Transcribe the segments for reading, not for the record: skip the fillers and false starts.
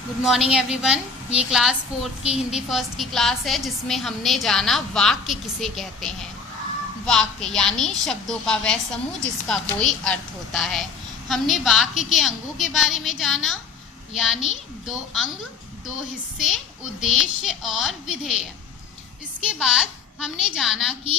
Good morning everyone. ये class 4 की Hindi first की क्लास है जिसमें हमने जाना वाक्य किसे कहते हैं। वाक्य यानी शब्दों का वह समूह जिसका कोई अर्थ होता है। हमने वाक्य के अंगों के बारे में जाना, यानी 2 अंग, 2 हिस्से, उद्देश्य और विधेय। इसके बाद हमने जाना कि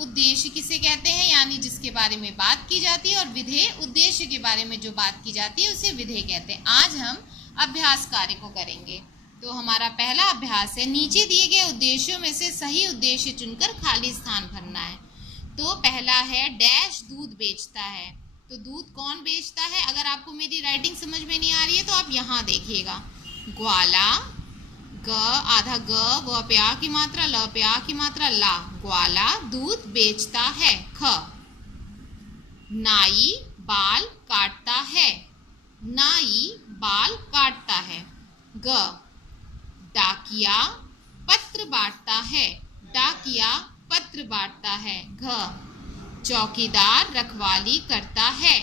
उद्देश्य किसे कहते हैं, यानी जिसके बारे में बात की जाती है, और विधेय उद्देश्य के बारे में जो बात की जाती है उसे विधेय कहते हैं। आज हम अभ्यास कार्य को करेंगे। तो हमारा पहला अभ्यास है, नीचे दिए गए उद्देश्यों में से सही उद्देश्य चुनकर खाली स्थान भरना है। तो पहला है डैश दूध बेचता है। तो दूध कौन बेचता है? अगर आपको मेरी राइटिंग समझ में नहीं आ रही है तो आप यहाँ देखिएगा। ग्वाला, ग आधा ग, व पे आ की मात्रा, ल पे आ की मात्रा, ला। ग्वाला दूध बेचता है। ख नाई बाल काटता है। नाई बाल काटता है। ग डाकिया पत्र बांटता है। डाकिया पत्र बांटता है। घ चौकीदार रखवाली करता है।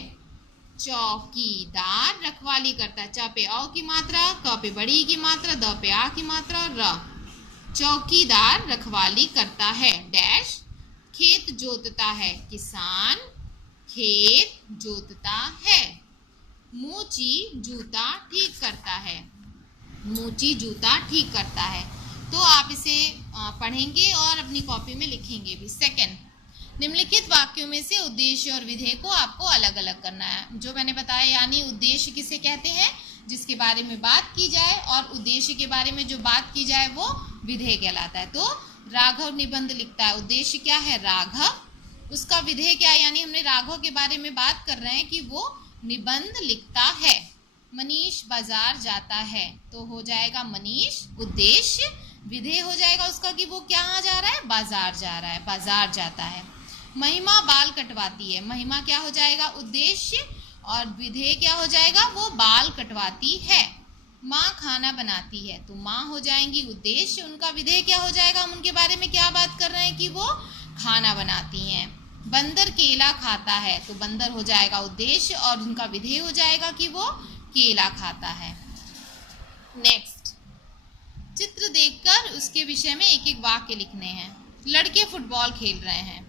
चौकीदार रखवाली करता है। च पे औ की मात्रा, क पे बड़ी की मात्रा, द पे आ की मात्रा, र। चौकीदार रखवाली करता है। डैश खेत जोतता है। किसान खेत जोतता है। मोची जूता ठीक करता है। मोची जूता ठीक करता है। तो आप इसे पढ़ेंगे और अपनी कॉपी में लिखेंगे भी। सेकंड, निम्नलिखित वाक्यों में से उद्देश्य और विधेय को आपको अलग अलग करना है। जो मैंने बताया, यानी उद्देश्य किसे कहते हैं? जिसके बारे में बात की जाए, और उद्देश्य के बारे में जो बात की जाए वो विधेय कहलाता है। तो राघव निबंध लिखता है। उद्देश्य क्या है? राघव। उसका विधेय क्या है? यानी हमने राघव के बारे में बात कर रहे हैं कि वो निबंध लिखता है। मनीष बाजार जाता है। तो हो जाएगा मनीष उद्देश्य। विधेय हो जाएगा उसका कि वो कहाँ जा रहा है? बाजार जा रहा है, बाजार जाता है। महिमा बाल कटवाती है। महिमा क्या हो जाएगा? उद्देश्य। और विधेय क्या हो जाएगा? वो बाल कटवाती है। माँ खाना बनाती है। तो माँ हो जाएंगी उद्देश्य। उनका विधेय क्या हो जाएगा? हम उनके बारे में क्या बात कर रहे हैं कि वो खाना बनाती हैं। बंदर केला खाता है। तो बंदर हो जाएगा उद्देश्य, और उनका विधेय हो जाएगा कि वो केला खाता है। नेक्स्ट, चित्र देखकर उसके विषय में एक एक वाक्य लिखने हैं। लड़के फुटबॉल खेल रहे हैं।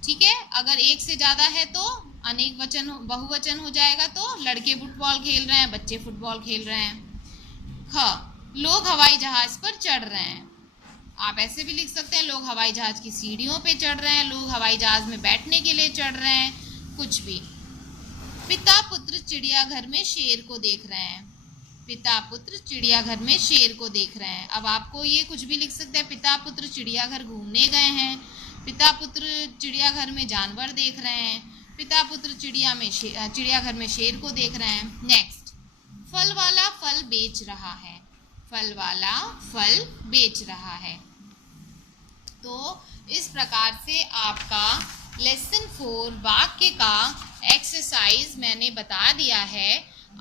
ठीक है, अगर एक से ज्यादा है तो अनेक वचन, बहुवचन हो जाएगा। तो लड़के फुटबॉल खेल रहे हैं, बच्चे फुटबॉल खेल रहे हैं। ख लोग हवाई जहाज पर चढ़ रहे हैं। आप ऐसे भी लिख सकते हैं, लोग हवाई जहाज की सीढ़ियों पे चढ़ रहे हैं, लोग हवाई जहाज में बैठने के लिए चढ़ रहे हैं, कुछ भी। पिता पुत्र चिड़ियाघर में शेर को देख रहे हैं। पिता पुत्र चिड़ियाघर में शेर को देख रहे हैं। अब आपको ये कुछ भी लिख सकते हैं। पिता पुत्र चिड़ियाघर घूमने गए हैं। पिता पुत्र चिड़ियाघर में जानवर देख रहे हैं। पिता पुत्र चिड़ियाघर में शेर को देख रहे हैं। नेक्स्ट, फल वाला फल बेच रहा है। फल वाला फल बेच रहा है। तो इस प्रकार से आपका लेसन 4 वाक्य का एक्सरसाइज मैंने बता दिया है।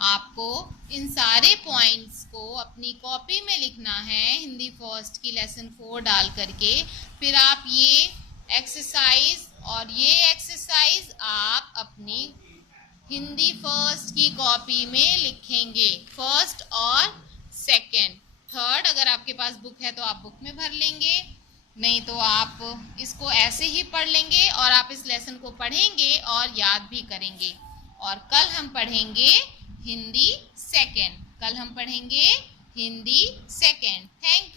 आपको इन सारे पॉइंट्स को अपनी कॉपी में लिखना है, हिंदी फर्स्ट की लेसन 4 डाल करके। फिर आप ये एक्सरसाइज और ये एक्सरसाइज आप अपनी हिंदी फर्स्ट की कॉपी में लिखेंगे, फर्स्ट और सेकंड। थर्ड अगर आपके पास बुक है तो आप बुक में भर लेंगे, नहीं तो आप इसको ऐसे ही पढ़ लेंगे, और आप इस लेसन को पढ़ेंगे और याद भी करेंगे। और कल हम पढ़ेंगे हिंदी सेकंड। कल हम पढ़ेंगे हिंदी सेकंड। Thank you.